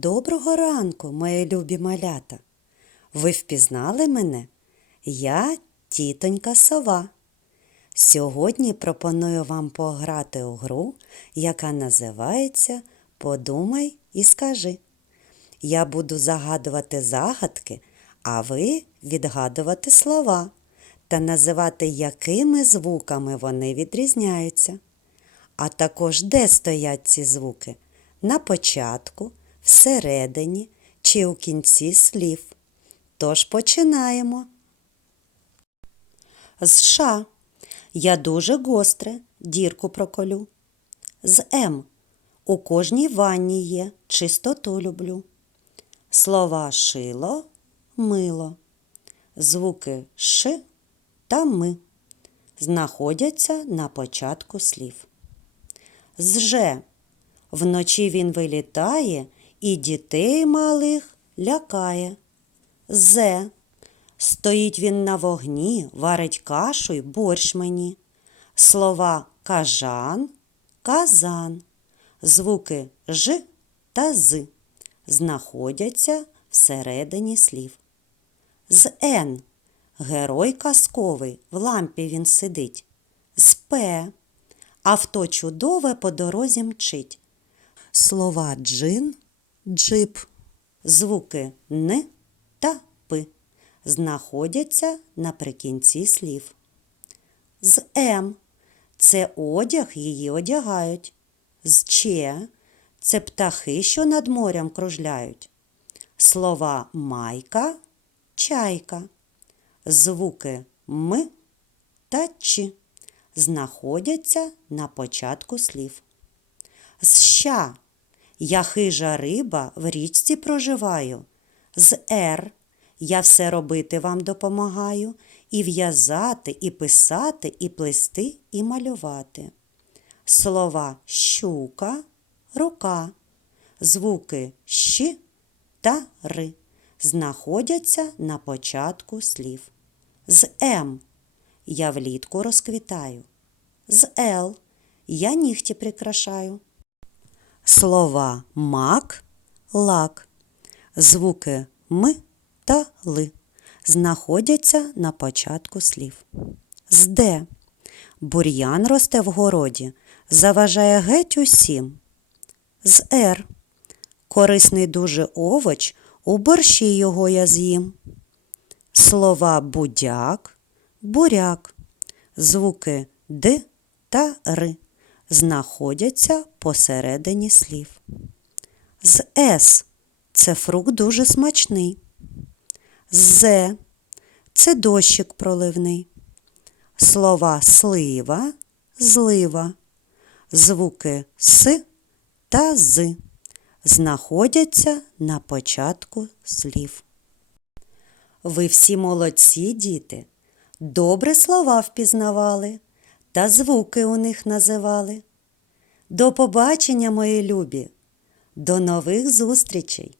Доброго ранку, мої любі малята. Ви впізнали мене? Я тітонька сова. Сьогодні пропоную вам пограти у гру, яка називається Подумай і скажи. Я буду загадувати загадки, а ви відгадувати слова та називати, якими звуками вони відрізняються. А також де стоять ці звуки? На початку, всередині чи у кінці слів. Тож починаємо. З Ш. Я дуже гостре, дірку проколю. З М. У кожній ванні є, чистоту люблю. Слова шило, мило. Звуки Ш та Ми знаходяться на початку слів. З Ж. Вночі він вилітає і дітей малих лякає. Зе. Стоїть він на вогні, варить кашу й борщ мені. Слова кажан, казан. Звуки ж та з знаходяться всередині слів. З Н. Герой казковий, в лампі він сидить. З П. Авто чудове по дорозі мчить. Слова джин, джип. Звуки Н та П знаходяться наприкінці слів. З М. Це одяг її одягають. З Ч. Це птахи, що над морем кружляють. Слова майка, чайка. Звуки М та Ч знаходяться на початку слів. З ща я хижа риба в річці проживаю. З Р я все робити вам допомагаю, і в'язати, і писати, і плести, і малювати. Слова щука, рука, звуки щ та р знаходяться на початку слів. З М я влітку розквітаю. З Л я нігті прикрашаю. Слова мак, лак, звуки м та ли знаходяться на початку слів. З Д бур'ян росте в городі, заважає геть усім. З Р корисний дуже овоч, у борщі його я з'їм. Слова будяк, буряк, звуки Д та Р знаходяться посередині слів. З С це фрукт дуже смачний. З З це дощик проливний. Слова слива, злива, звуки С та З знаходяться на початку слів. Ви всі молодці, діти, добре слова впізнавали та звуки у них називали. До побачення, мої любі, до нових зустрічей!